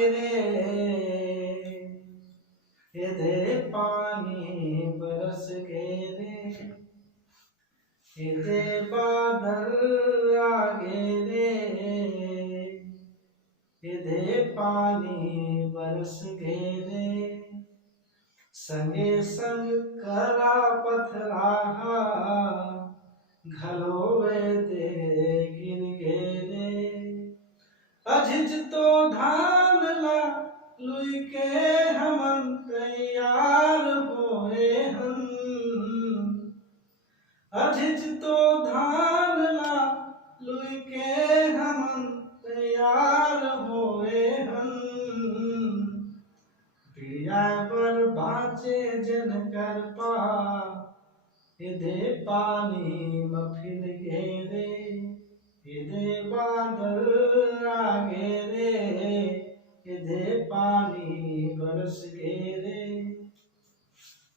आगे रे, एदे पानी बरस रे, एदे बादल आगे रे, एदे पानी बरस रे। संगे संग करा पथराहा, घलोवे दे गिर रे। अझिज तो धान ला लुई के हमन तैयार होए हन, अझिज तो धान ला लुई के हमन तैयार होए हन। पिया बर बाँचे जन कर पा, एदे पानी मफिल घेरे, एदे बादल आगे रे, एदे पानी बरस रे।